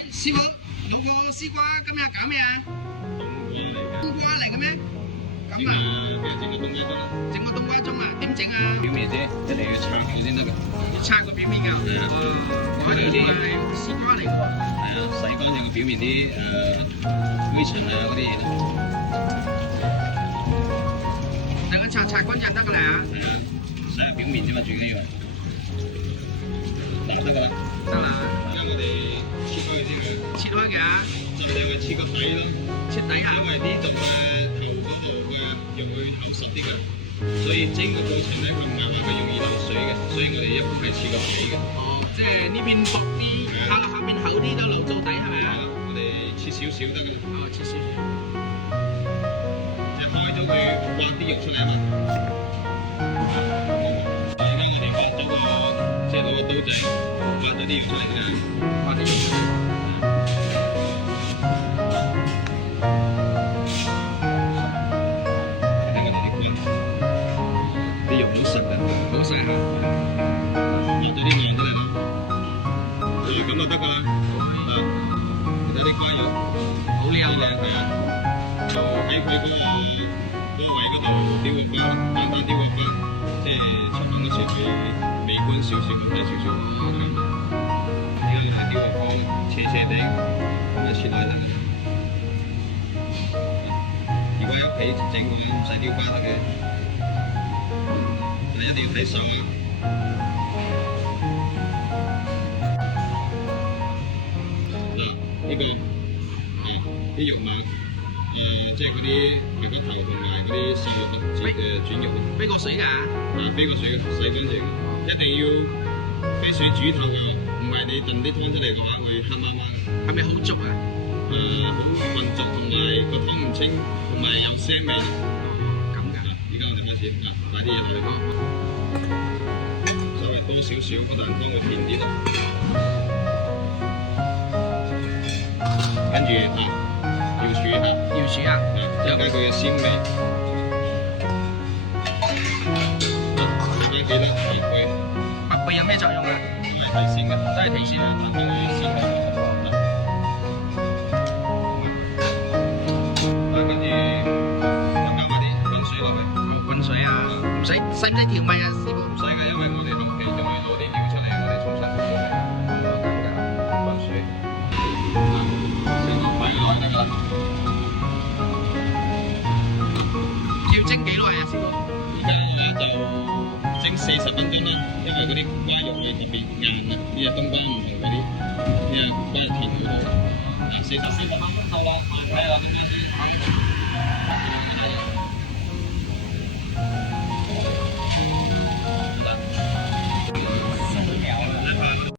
師傅，你個絲瓜今日搞咩啊？冬瓜嚟嘅咩？咁啊，整個冬瓜盅啦，整個冬瓜盅啊？點整啊？表面先，一定要拆佢先得㗎。要拆個表面㗎。係啊，我呢啲係絲瓜嚟㗎喎。係啊，洗乾淨個表面啲灰塵啊嗰啲嘢。等我拆乾淨得㗎啦。係啊，洗下表面啫嘛，最緊要。嗱得㗎啦。得啦。而家我哋切開佢先㗎。切開嘅，就係切個底咯。切底啊。因為呢度嘅頭嗰度嘅肉會厚實啲㗎，所以蒸嘅過程咧，佢唔係話佢容易漏水嘅，所以我哋一般係切個底嘅。哦，即係呢邊薄啲，下邊厚啲都留做底係咪啊？我哋切少少得㗎啦。哦，切少少。就開咗佢挖啲肉出嚟啊嘛。而家我哋挖咗個，即係攞個刀仔挖咗啲肉出嚟㗎。挖啲肉出嚟。啲肉好實㗎，好細嚇。挖咗啲硬出嚟啦，咁就得㗎啦。你睇啲瓜肉，好靚幾靚係啊！就喺佢嗰個位嗰度雕個花，簡單雕個花，即係出品嗰時佢美觀少少，咁睇少少。而家我哋雕個花，斜斜地咁就切落啦。如果喺屋企整嘅話，唔使雕花得嘅。一定要睇手啊！嗱，呢個啲肉碼，即係嗰啲排骨頭同埋嗰啲瘦肉轉肉啊，飛過水㗎？飛過水嘅，洗乾淨，一定要飛水煮透佢，唔係你燉啲湯出嚟嘅話會黑麻麻嘅。係咪好足啊？好混濁同埋個湯唔清，同埋有腥味。咁㗎？而家我哋開始擺啲嘢落去。稍微多少少個蛋湯會甜啲咯，跟住要煮下，要煮啊，增加佢嘅鮮味。加幾粒白貝，白貝有咩作用啊？都係提鮮嘅，都係提鮮啊。蛋湯會鮮味。跟住再加埋啲滾水落去。滾水啊？使唔使調味啊，師傅？唔使㗎，因為我哋後期仲要攞啲料出嚟，我哋重新調味。咁㗎，滾水，擺佢落去得㗎啦。要蒸幾耐啊，師傅？而家我咧就蒸40分鐘啦，因為嗰啲瓜肉會特別硬啊，呢隻冬瓜唔同嗰啲，呢隻瓜肉甜好多。40分鐘到啦，睇下。